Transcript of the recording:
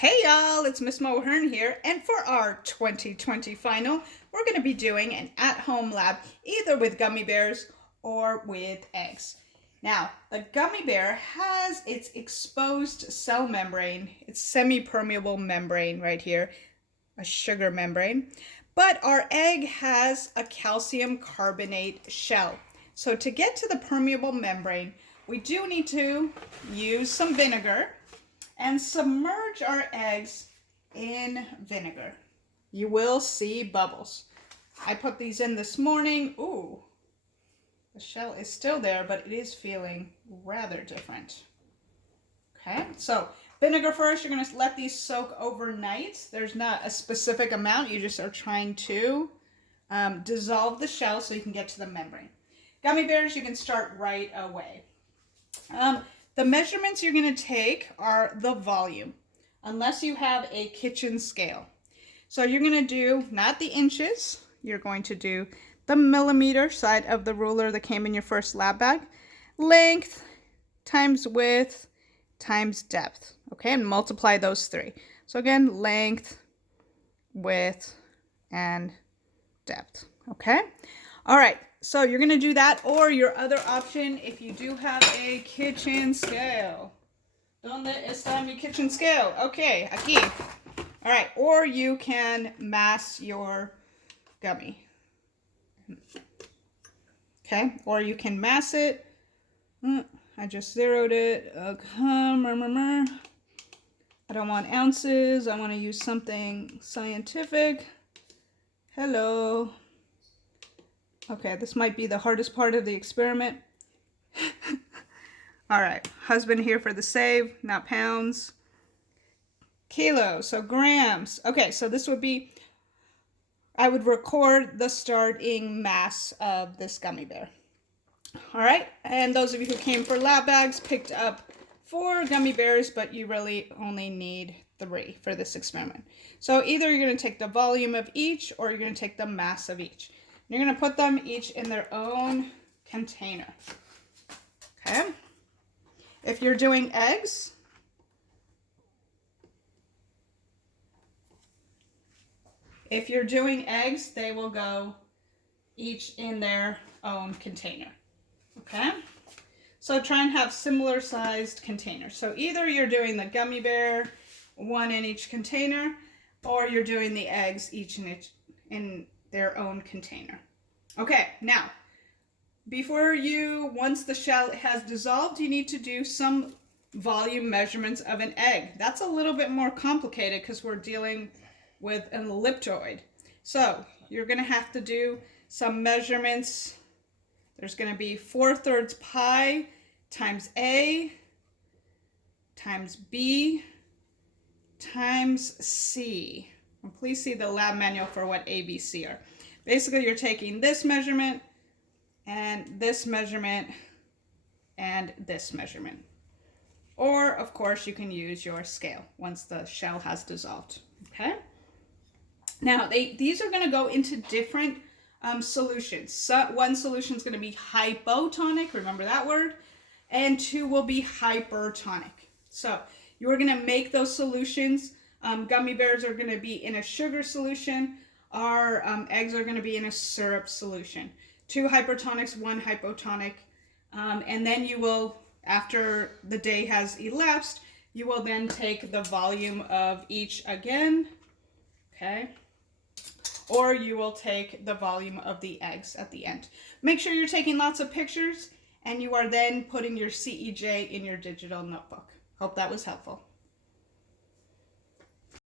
Hey y'all, it's Miss Mohern here, and for our 2020 final, we're going to be doing an at-home lab either with gummy bears or with eggs. Now, the gummy bear has its exposed cell membrane, its semi-permeable membrane right here, a sugar membrane, but our egg has a calcium carbonate shell. So to get to the permeable membrane, we do need to use some vinegar and submerge our eggs in vinegar. You will see bubbles. I put these in this morning. Ooh, the shell is still there, but it is feeling rather different. Okay, so vinegar first. You're going to let these soak overnight. There's not a specific amount. You just are trying to dissolve the shell so you can get to the membrane. Gummy bears, you can start right away. The measurements you're going to take are the volume, unless you have a kitchen scale. So you're going to do not the inches, you're going to do the millimeter side of the ruler that came in your first lab bag, length times width times depth, okay, and multiply those three. So again, length, width, and depth, okay? All right. So you're going to do that, or your other option, if you do have a kitchen scale. ¿Dónde está mi kitchen scale? Okay, aquí. All right, or you can mass your gummy. Okay, or you can mass it. I just zeroed it. I don't want ounces. I want to use something scientific. Hello. Okay, this might be the hardest part of the experiment. All right, husband here for the save, not pounds. Kilos, so grams. Okay, so this would be, I would record the starting mass of this gummy bear. All right, and those of you who came for lab bags picked up 4 gummy bears, but you really only need 3 for this experiment. So either you're going to take the volume of each, or you're going to take the mass of each. You're going to put them each in their own container. Okay? If you're doing eggs, they will go each in their own container. Okay? So try and have similar sized containers. So either you're doing the gummy bear, 1 in each container, or you're doing the eggs each in their own container. Okay, now, once the shell has dissolved, you need to do some volume measurements of an egg. That's a little bit more complicated because we're dealing with an elliptoid. So you're going to have to do some measurements. There's going to be 4/3 pi times A times B times C. And please see the lab manual for what A, B, C are. Basically, you're taking this measurement and this measurement and this measurement. Or, of course, you can use your scale once the shell has dissolved. Okay? Now, these are going to go into different solutions. So one solution is going to be hypotonic, remember that word, and 2 will be hypertonic. So you're going to make those solutions. Gummy bears are going to be in a sugar solution. Our eggs are going to be in a syrup solution. 2 hypertonics, 1 hypotonic. And then you will, after the day has elapsed, you will then take the volume of each again. Okay? Or you will take the volume of the eggs at the end. Make sure you're taking lots of pictures, and you are then putting your CEJ in your digital notebook. Hope that was helpful.